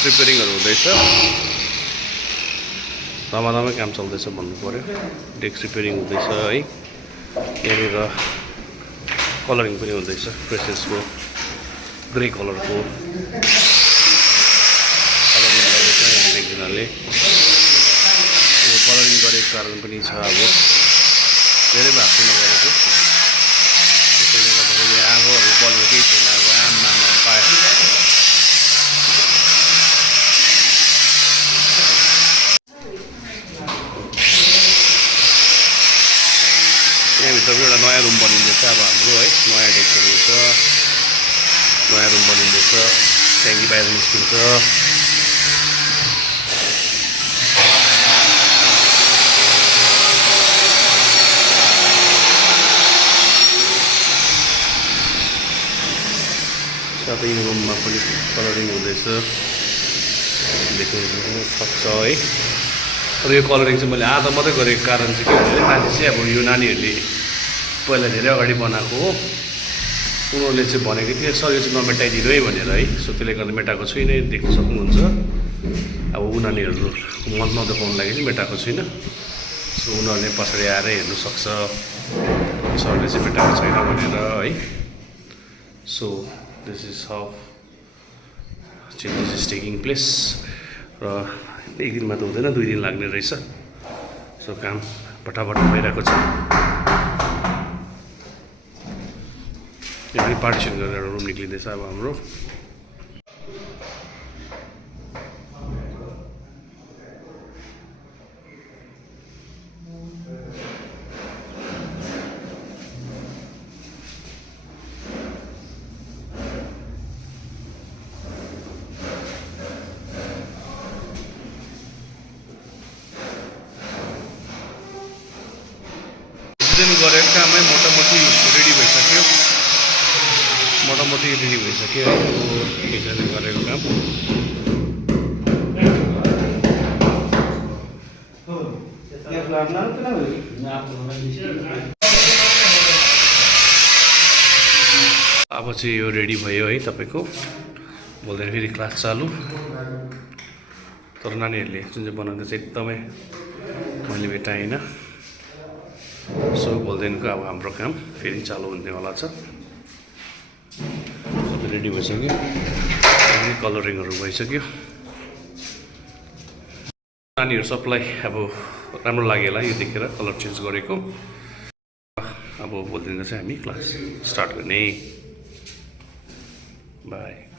desk रिपेयरिङहरु हुँदैछ दमादमै काम चल्दैछ भन्नु पर्यो डेस्क रिपेयरिङ हुँदैछ है यहाँनिर कलरिङ पनि हुँदैछ ग्रेसेल्सको ग्रे कलरको कलरिङ गर्दैछ यहाँ एकजनाले यो कलरिङ गरेको कारण पनि छ अब धेरै भाग नगरेको त्यसैले गर्दाखेरि आगोहरू बल्ने केही छैन अब आममा पाए यहाँभित्रको एउटा नयाँ रुम बनिँदैछ अब हाम्रो है नयाँ डेस्कहरू छ नयाँ रुम बनिँदैछ ट्याङ्की बाहिर निस्किन्छ साथै यो रुममा पनि कलरिङ हुँदैछ देख्नु सक्छ है तर यो कलरिङ चाहिँ मैले आधा मात्रै गरेको कारण चाहिँ के भने माथि चाहिँ अब यो नानीहरूले पहिला धेरै अगाडि बनाएको हो उनीहरूले चाहिँ भनेको थियो सर यो चाहिँ नमेटाइदिनु है भनेर है सो त्यसले गर्दा मेटाएको छुइनँ देख्न सक्नुहुन्छ अब ऊ नानीहरूको मन नदेखाउनु लागि चाहिँ मेटाएको छुइनँ सो उनीहरूले पछाडि आएर हेर्नु सक्छ सरले चाहिँ मेटाएको छैन भनेर है so this is how changes is taking place र एक दिनमा त हुँदैन 2 दिन लाग्ने रहेछ सो काम फटाफट भइरहेको छ यो पनि पार्टिसन गरेर रुम निक्लिँदैछ अब हाम्रो गरेको कामै मोटामोटी रेडी भइसक्यो मोटामोटी रेडी भइसक्यो है एकजनाले गरेको काम अब चाहिँ यो रेडी भयो है तपाईको बोल्दै फेरि क्लास चालु तर नानीहरूले जुन चाहिँ बनाउँदा चाहिँ एकदमै मैले भेटाइन सो बोल्दैनको अब हाम्रो काम फेरि चालु हुनेवाला छ सबै रेडी भइसक्यो अनि कलरिङहरू भइसक्यो नानीहरू सबलाई अब राम्रो लाग्यो होला यो देखेर कलर चेन्ज गरेको अब बोल्दैन चाहिँ हामी क्लास स्टार्ट गर्ने बाई